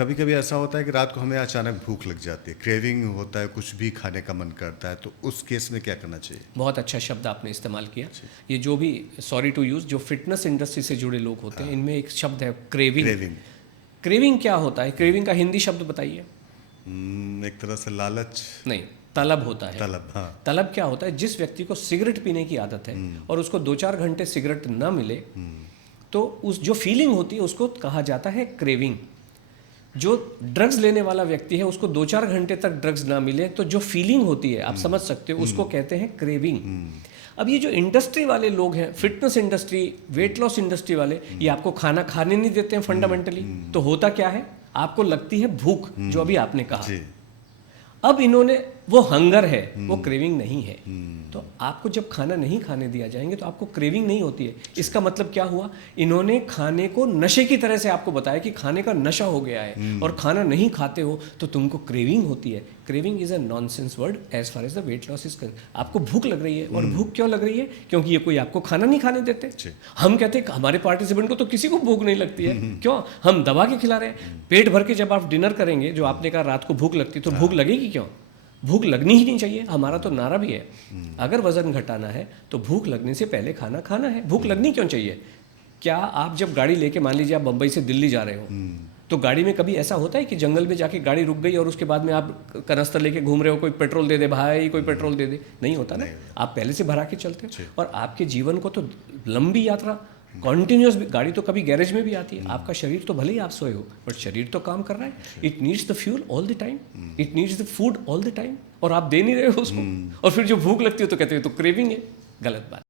कभी कभी ऐसा होता है कि रात को हमें अचानक भूख लग जाती है, क्रेविंग होता है, कुछ भी खाने का मन करता है, तो उस केस में क्या करना चाहिए? बहुत अच्छा शब्द आपने इस्तेमाल किया। ये जो भी, सॉरी टू यूज़, जो फिटनेस इंडस्ट्री से जुड़े लोग होते हैं, इनमें एक शब्द है क्रेविंग। क्रेविंग क्रेविंग क्या होता है? क्रेविंग का हिंदी शब्द बताइए। एक तरह से लालच। नहीं, तलब होता है। तलब, हाँ। तलब क्या होता है? जिस व्यक्ति को सिगरेट पीने की आदत है और उसको 2-4 घंटे सिगरेट ना मिले, तो उस जो फीलिंग होती है उसको कहा जाता है क्रेविंग। जो ड्रग्स लेने वाला व्यक्ति है, उसको 2-4 घंटे तक ड्रग्स ना मिले तो जो फीलिंग होती है, आप समझ सकते हो, उसको कहते हैं क्रेविंग। अब ये जो इंडस्ट्री वाले लोग हैं, fitness industry, weight loss industry वाले, ये आपको खाना खाने नहीं देते हैं फंडामेंटली। तो होता क्या है? आपको लगती है भूख, जो अभी आपने कहा। जी। अब इन्होंने, वो हंगर है, वो क्रेविंग नहीं है। तो आपको जब खाना नहीं खाने दिया जाएंगे तो आपको क्रेविंग नहीं होती है। इसका मतलब क्या हुआ? इन्होंने खाने को नशे की तरह से आपको बताया कि खाने का नशा हो गया है और खाना नहीं खाते हो तो तुमको क्रेविंग होती है। Craving is a nonsense word as far as the weight loss is concern. आपको भूख लग रही है, और भूख क्यों लग रही है? क्योंकि ये कोई आपको खाना नहीं खाने देते। हम कहते हैं हमारे पार्टिसिपेंट को तो किसी को भूख नहीं लगती है, क्यों? हम दबा के खिला रहे हैं। पेट भर के जब आप डिनर करेंगे, जो आपने कहा रात को भूख लगती है, तो भूख लगेगी क्यों? भूख लगनी ही नहीं चाहिए। हमारा तो नारा भी है, अगर वजन घटाना है तो भूख लगने से पहले खाना खाना है। भूख लगनी क्यों चाहिए? क्या आप जब गाड़ी लेके, मान लीजिए आप बंबई से दिल्ली जा रहे हो, तो गाड़ी में कभी ऐसा होता है कि जंगल में जाके गाड़ी रुक गई और उसके बाद में आप कनस्तर लेके घूम रहे हो, कोई पेट्रोल दे दे भाई, कोई पेट्रोल दे दे? नहीं होता ना। आप पहले से भरा के चलते हो। और आपके जीवन को तो लंबी यात्रा, कॉन्टिन्यूस, गाड़ी तो कभी गैरेज में भी आती है। आपका शरीर तो भले ही आप सोए हो, बट शरीर तो काम कर रहा है। It needs the fuel all the time, it needs the food all the time, और आप दे नहीं रहे हो उसको। और फिर जो भूख लगती है तो कहते हो तो क्रेविंग है। गलत बात।